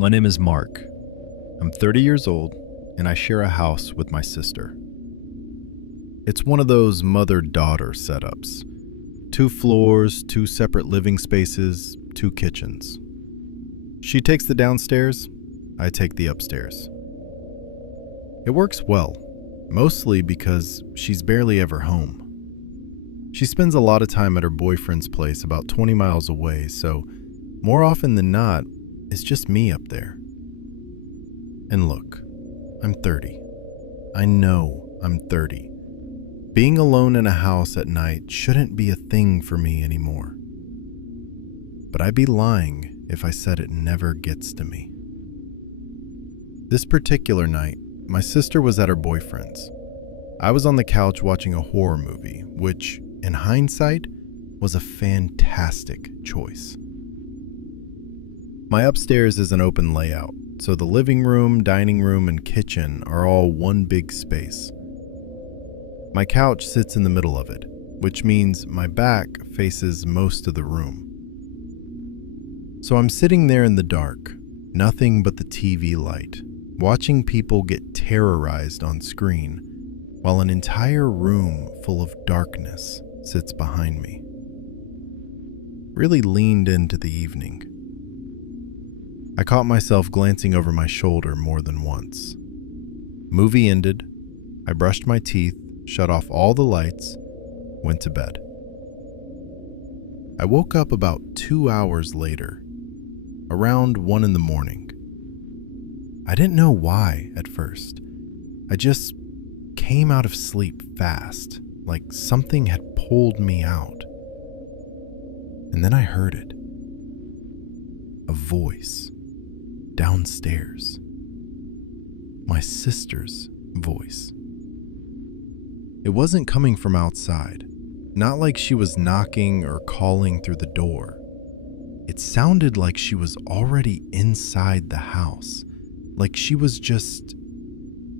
My name is Mark. I'm 30 years old, and I share a house with my sister. It's one of those mother-daughter setups. 2 floors, 2 separate living spaces, 2 kitchens. She takes the downstairs, I take the upstairs. It works well, mostly because she's barely ever home. She spends a lot of time at her boyfriend's place about 20 miles away, so more often than not, it's just me up there. And look, I'm 30. I know I'm 30. Being alone in a house at night shouldn't be a thing for me anymore. But I'd be lying if I said it never gets to me. This particular night, my sister was at her boyfriend's. I was on the couch watching a horror movie, which, in hindsight, was a fantastic choice. My upstairs is an open layout, so the living room, dining room, and kitchen are all one big space. My couch sits in the middle of it, which means my back faces most of the room. So I'm sitting there in the dark, nothing but the TV light, watching people get terrorized on screen, while an entire room full of darkness sits behind me. Really leaned into the evening. I caught myself glancing over my shoulder more than once. Movie ended, I brushed my teeth, shut off all the lights, went to bed. I woke up about 2 hours later, around 1 in the morning. I didn't know why at first. I just came out of sleep fast, like something had pulled me out. And then I heard it. A voice downstairs. My sister's voice. It wasn't coming from outside, not like she was knocking or calling through the door. It sounded like she was already inside the house, like she was just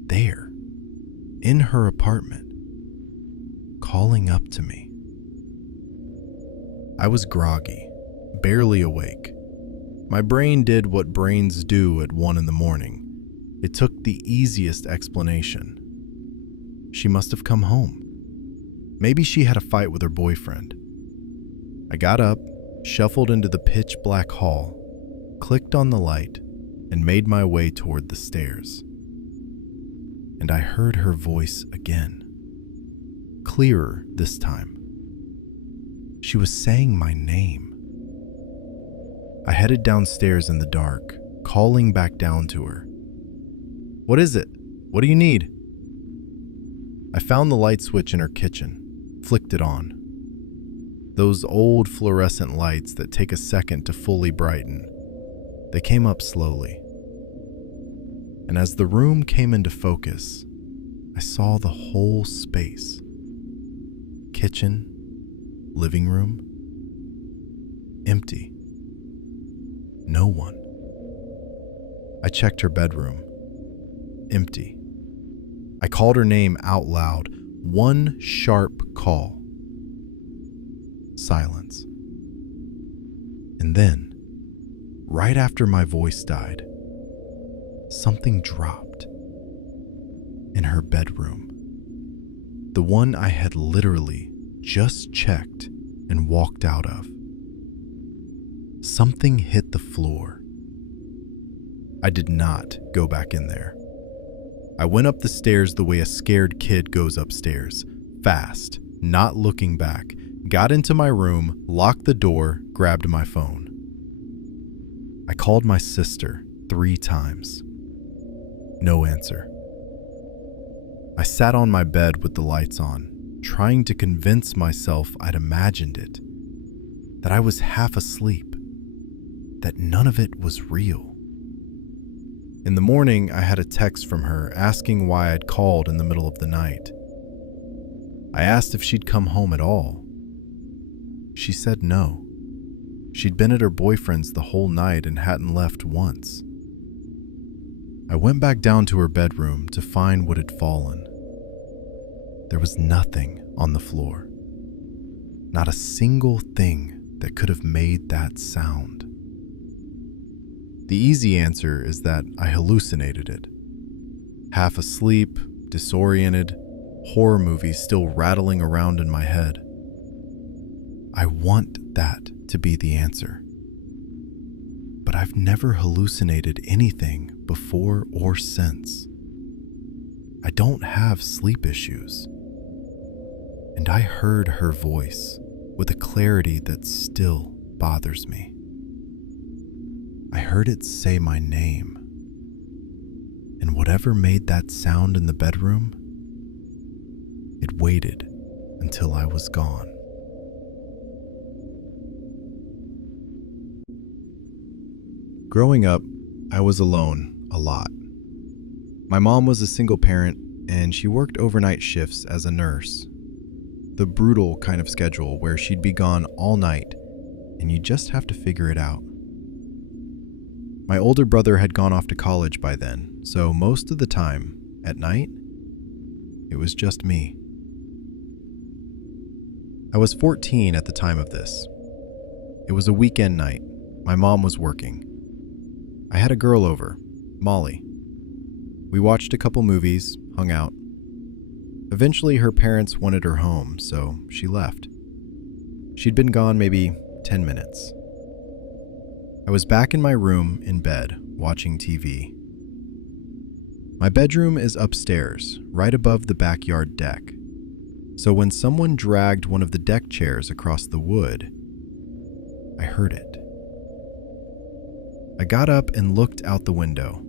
there, in her apartment, calling up to me. I was groggy, barely awake. My brain did what brains do at 1 in the morning. It took the easiest explanation. She must have come home. Maybe she had a fight with her boyfriend. I got up, shuffled into the pitch black hall, clicked on the light, and made my way toward the stairs. And I heard her voice again. Clearer this time. She was saying my name. I headed downstairs in the dark, calling back down to her. "What is it? What do you need?" I found the light switch in her kitchen, flicked it on. Those old fluorescent lights that take a second to fully brighten. They came up slowly. And as the room came into focus, I saw the whole space. Kitchen, living room, empty. No one. I checked her bedroom. Empty. I called her name out loud. One sharp call. Silence. And then, right after my voice died, something dropped. In her bedroom. The one I had literally just checked and walked out of. Something hit the floor. I did not go back in there. I went up the stairs the way a scared kid goes upstairs, fast, not looking back, got into my room, locked the door, grabbed my phone. I called my sister 3 times. No answer. I sat on my bed with the lights on, trying to convince myself I'd imagined it, that I was half asleep, that none of it was real. In the morning, I had a text from her asking why I'd called in the middle of the night. I asked if she'd come home at all. She said no. She'd been at her boyfriend's the whole night and hadn't left once. I went back down to her bedroom to find what had fallen. There was nothing on the floor. Not a single thing that could have made that sound. The easy answer is that I hallucinated it. Half asleep, disoriented, horror movies still rattling around in my head. I want that to be the answer. But I've never hallucinated anything before or since. I don't have sleep issues. And I heard her voice with a clarity that still bothers me. I heard it say my name. And whatever made that sound in the bedroom, it waited until I was gone. Growing up, I was alone a lot. My mom was a single parent, and she worked overnight shifts as a nurse. The brutal kind of schedule where she'd be gone all night, and you just have to figure it out. My older brother had gone off to college by then, so most of the time, at night, it was just me. I was 14 at the time of this. It was a weekend night. My mom was working. I had a girl over, Molly. We watched a couple movies, hung out. Eventually, her parents wanted her home, so she left. She'd been gone maybe 10 minutes. I was back in my room in bed, watching TV. My bedroom is upstairs, right above the backyard deck. So when someone dragged one of the deck chairs across the wood, I heard it. I got up and looked out the window.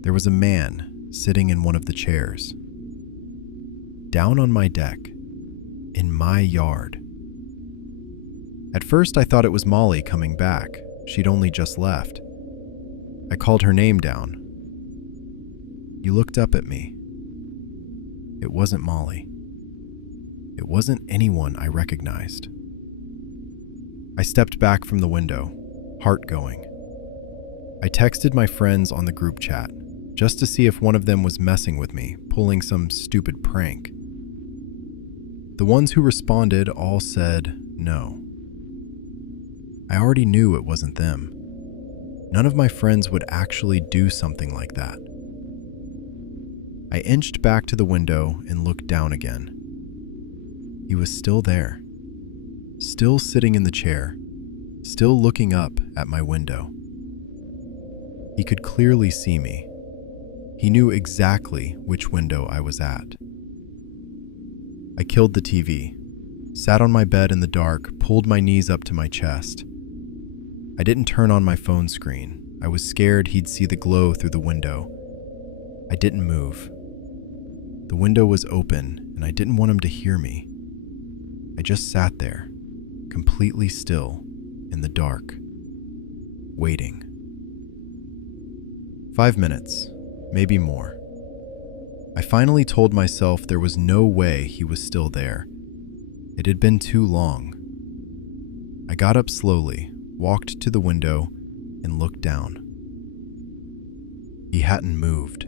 There was a man sitting in one of the chairs. Down on my deck, in my yard. At first I thought it was Molly coming back. She'd only just left. I called her name down. You looked up at me. It wasn't Molly. It wasn't anyone I recognized. I stepped back from the window, heart going. I texted my friends on the group chat, just to see if one of them was messing with me, pulling some stupid prank. The ones who responded all said no. I already knew it wasn't them. None of my friends would actually do something like that. I inched back to the window and looked down again. He was still there, still sitting in the chair, still looking up at my window. He could clearly see me. He knew exactly which window I was at. I killed the TV, sat on my bed in the dark, pulled my knees up to my chest. I didn't turn on my phone screen. I was scared he'd see the glow through the window. I didn't move. The window was open, and I didn't want him to hear me. I just sat there, completely still, in the dark, waiting. 5 minutes, maybe more. I finally told myself there was no way he was still there. It had been too long. I got up slowly, walked to the window, and looked down. He hadn't moved.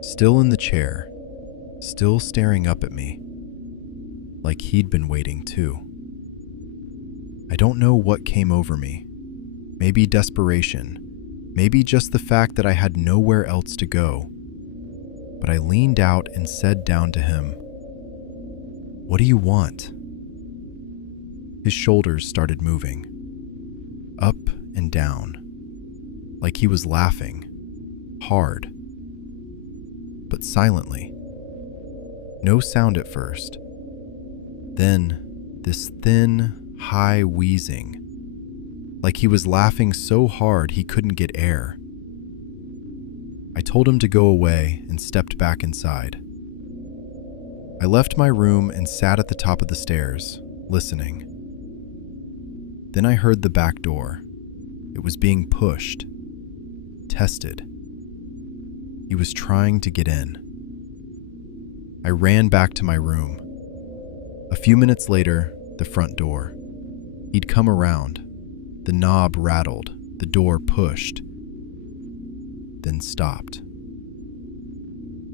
Still in the chair, still staring up at me, like he'd been waiting too. I don't know what came over me. Maybe desperation, maybe just the fact that I had nowhere else to go. But I leaned out and said down to him, "What do you want?" His shoulders started moving, up and down, like he was laughing, hard, but silently. No sound at first. Then, this thin, high wheezing, like he was laughing so hard he couldn't get air. I told him to go away and stepped back inside. I left my room and sat at the top of the stairs, listening. Then I heard the back door. It was being pushed, tested. He was trying to get in. I ran back to my room. A few minutes later, the front door. He'd come around. The knob rattled, the door pushed, then stopped.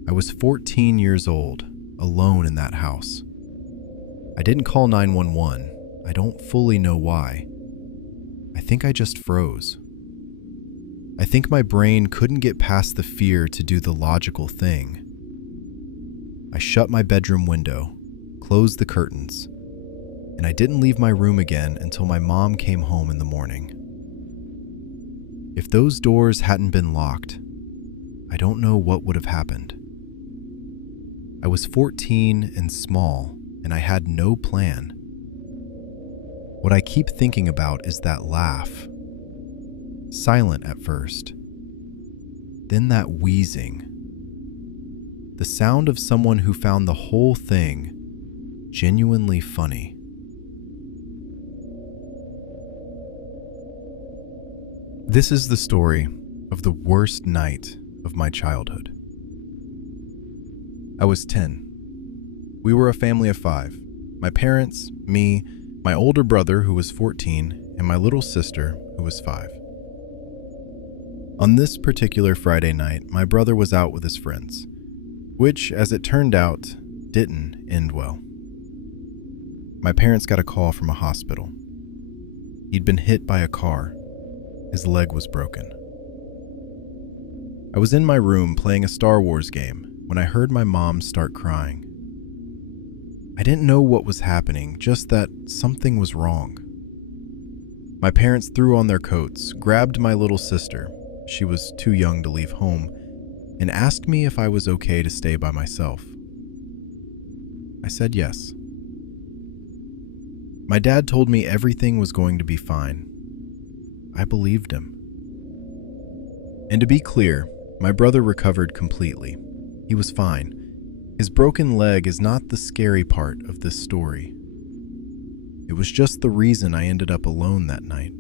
I was 14 years old, alone in that house. I didn't call 911. I don't fully know why. I think I just froze. I think my brain couldn't get past the fear to do the logical thing. I shut my bedroom window, closed the curtains, and I didn't leave my room again until my mom came home in the morning. If those doors hadn't been locked, I don't know what would have happened. I was 14 and small, and I had no plan. What I keep thinking about is that laugh. Silent at first. Then that wheezing. The sound of someone who found the whole thing genuinely funny. This is the story of the worst night of my childhood. I was 10. We were a family of 5. My parents, me, my older brother who was 14, and my little sister who was 5. On this particular Friday night, my brother was out with his friends, which, as it turned out, didn't end well. My parents got a call from a hospital. He'd been hit by a car. His leg was broken. I was in my room playing a Star Wars game when I heard my mom start crying. I didn't know what was happening, just that something was wrong. My parents threw on their coats, grabbed my little sister, she was too young to leave home, and asked me if I was okay to stay by myself. I said yes. My dad told me everything was going to be fine. I believed him. And to be clear, my brother recovered completely. He was fine. His broken leg is not the scary part of this story. It was just the reason I ended up alone that night.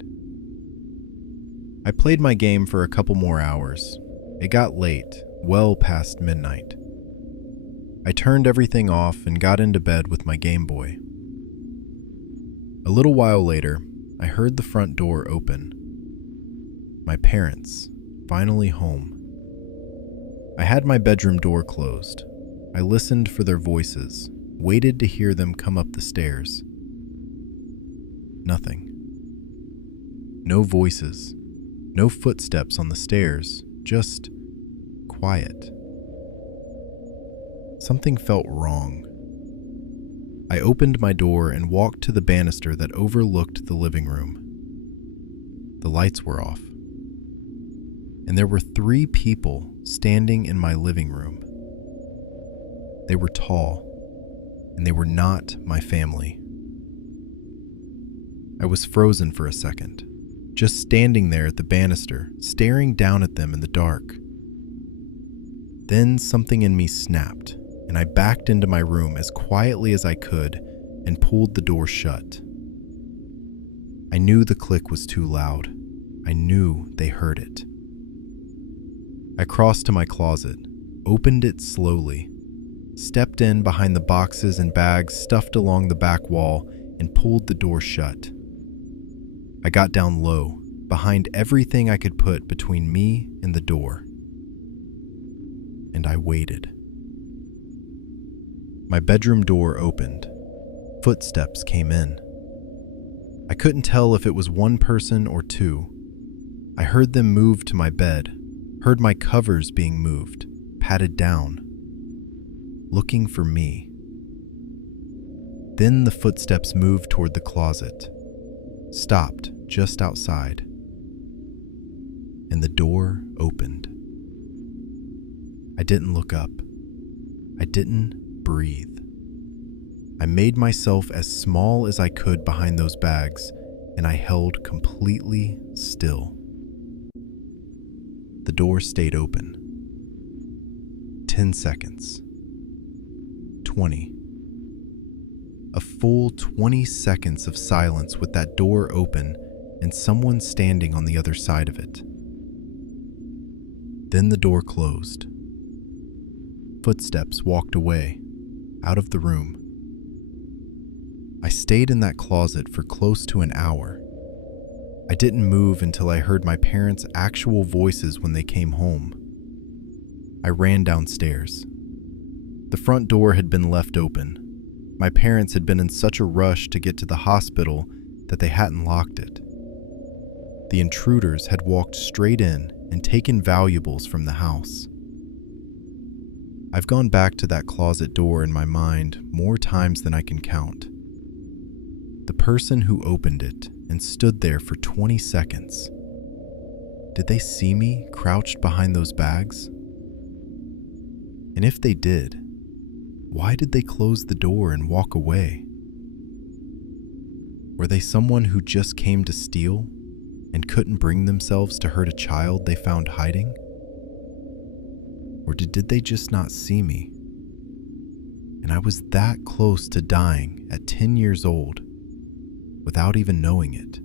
I played my game for a couple more hours. It got late, well past midnight. I turned everything off and got into bed with my Game Boy. A little while later, I heard the front door open. My parents, finally home. I had my bedroom door closed. I listened for their voices, waited to hear them come up the stairs. Nothing. No voices. No footsteps on the stairs, just quiet. Something felt wrong. I opened my door and walked to the banister that overlooked the living room. The lights were off, and there were 3 people standing in my living room. They were tall, and they were not my family. I was frozen for a second, just standing there at the banister, staring down at them in the dark. Then something in me snapped, and I backed into my room as quietly as I could and pulled the door shut. I knew the click was too loud. I knew they heard it. I crossed to my closet, opened it slowly, stepped in behind the boxes and bags stuffed along the back wall, and pulled the door shut. I got down low, behind everything I could put between me and the door. And I waited. My bedroom door opened. Footsteps came in. I couldn't tell if it was one person or 2. I heard them move to my bed, heard my covers being moved, patted down, looking for me. Then the footsteps moved toward the closet, stopped just outside, and the door opened. I didn't look up. I didn't breathe. I made myself as small as I could behind those bags, and I held completely still. The door stayed open. 10 seconds. 20. A full 20 seconds of silence with that door open and someone standing on the other side of it. Then the door closed. Footsteps walked away, out of the room. I stayed in that closet for close to an hour. I didn't move until I heard my parents' actual voices when they came home. I ran downstairs. The front door had been left open. My parents had been in such a rush to get to the hospital that they hadn't locked it. The intruders had walked straight in and taken valuables from the house. I've gone back to that closet door in my mind more times than I can count. The person who opened it and stood there for 20 seconds. Did they see me crouched behind those bags? And if they did, why did they close the door and walk away? Were they someone who just came to steal and couldn't bring themselves to hurt a child they found hiding? Or did they just not see me? And I was that close to dying at 10 years old without even knowing it.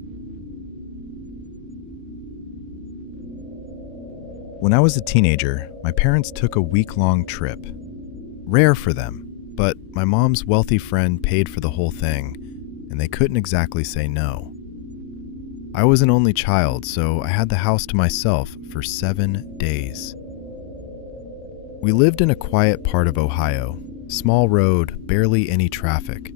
When I was a teenager, my parents took a week-long trip. Rare for them, but my mom's wealthy friend paid for the whole thing, and they couldn't exactly say no. I was an only child, so I had the house to myself for 7 days. We lived in a quiet part of Ohio, small road, barely any traffic.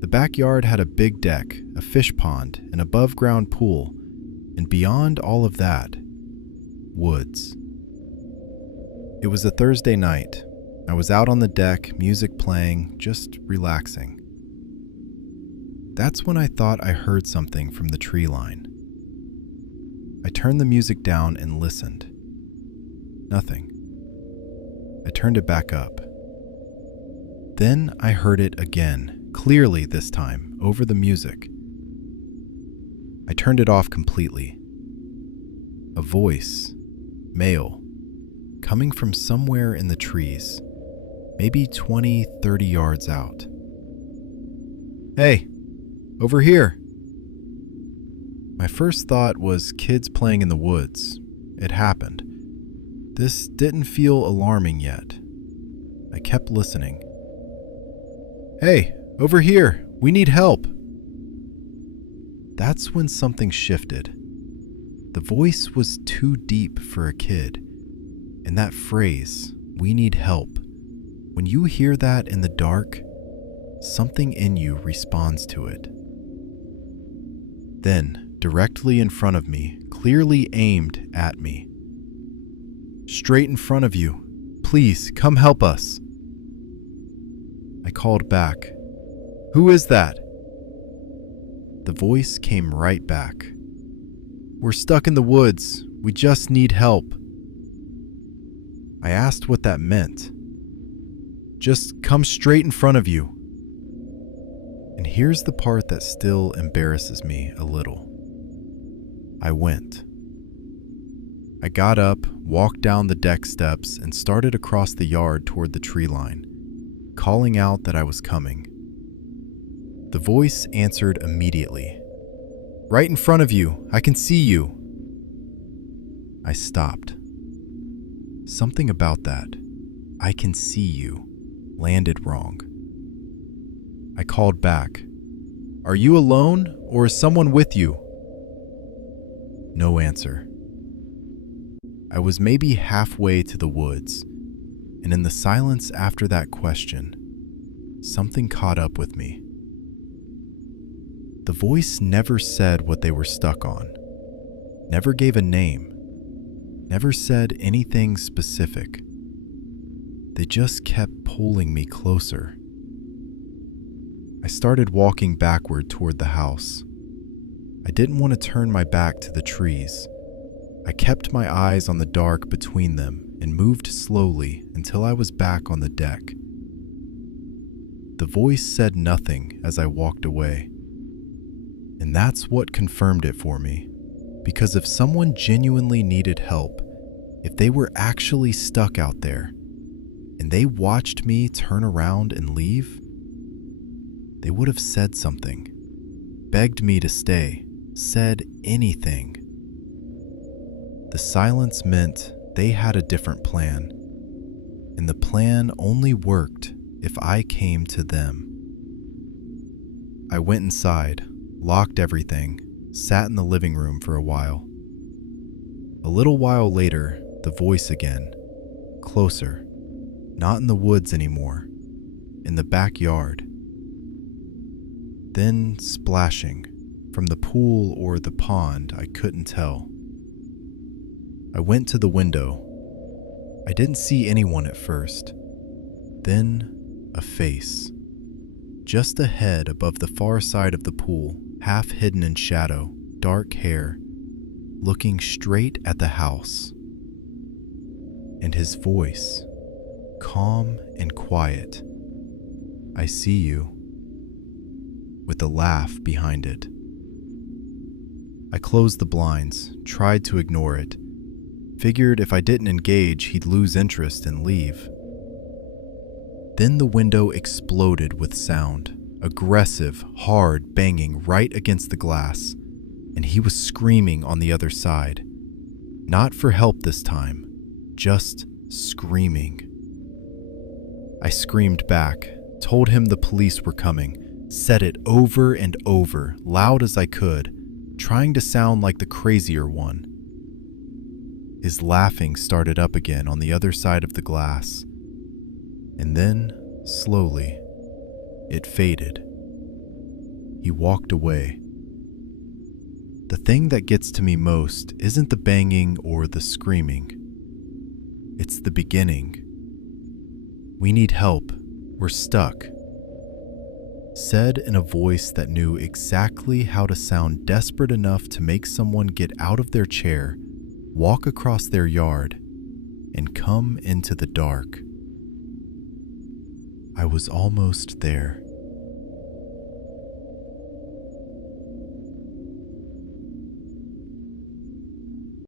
The backyard had a big deck, a fish pond, an above-ground pool, and beyond all of that, woods. It was a Thursday night. I was out on the deck, music playing, just relaxing. That's when I thought I heard something from the tree line. I turned the music down and listened. Nothing. I turned it back up. Then I heard it again, clearly this time, over the music. I turned it off completely. A voice, male, coming from somewhere in the trees, maybe 20, 30 yards out. "Hey, over here." My first thought was kids playing in the woods. It happened. This didn't feel alarming yet. I kept listening. "Hey, over here, we need help." That's when something shifted. The voice was too deep for a kid. And that phrase, "we need help," when you hear that in the dark, something in you responds to it. Then, directly in front of me, clearly aimed at me. "Straight in front of you. Please, come help us." I called back, "Who is that?" The voice came right back. "We're stuck in the woods. We just need help." I asked what that meant. "Just come straight in front of you." And here's the part that still embarrasses me a little. I went. I got up, walked down the deck steps, and started across the yard toward the tree line, calling out that I was coming. The voice answered immediately. "Right in front of you. I can see you." I stopped. Something about that, "I can see you," landed wrong. I called back, "Are you alone, or is someone with you?" No answer. I was maybe halfway to the woods, and in the silence after that question, something caught up with me. The voice never said what they were stuck on, never gave a name, never said anything specific. They just kept pulling me closer. I started walking backward toward the house. I didn't want to turn my back to the trees. I kept my eyes on the dark between them and moved slowly until I was back on the deck. The voice said nothing as I walked away. And that's what confirmed it for me. Because if someone genuinely needed help, if they were actually stuck out there, and they watched me turn around and leave, they would have said something, begged me to stay, said anything. The silence meant they had a different plan, and the plan only worked if I came to them. I went inside, locked everything, sat in the living room for a while. A little while later, the voice again, closer, not in the woods anymore, in the backyard. Then splashing, from the pool or the pond, I couldn't tell. I went to the window. I didn't see anyone at first. Then, a face. Just ahead above the far side of the pool, half hidden in shadow, dark hair, looking straight at the house. And his voice, calm and quiet. "I see you," with a laugh behind it. I closed the blinds, tried to ignore it, figured if I didn't engage, he'd lose interest and leave. Then the window exploded with sound, aggressive, hard banging right against the glass, and he was screaming on the other side. Not for help this time, just screaming. I screamed back, told him the police were coming, said it over and over, loud as I could, trying to sound like the crazier one. His laughing started up again on the other side of the glass, and then, slowly, it faded. He walked away. The thing that gets to me most isn't the banging or the screaming. It's the beginning. "We need help. We're stuck," said in a voice that knew exactly how to sound desperate enough to make someone get out of their chair, walk across their yard, and come into the dark. I was almost there.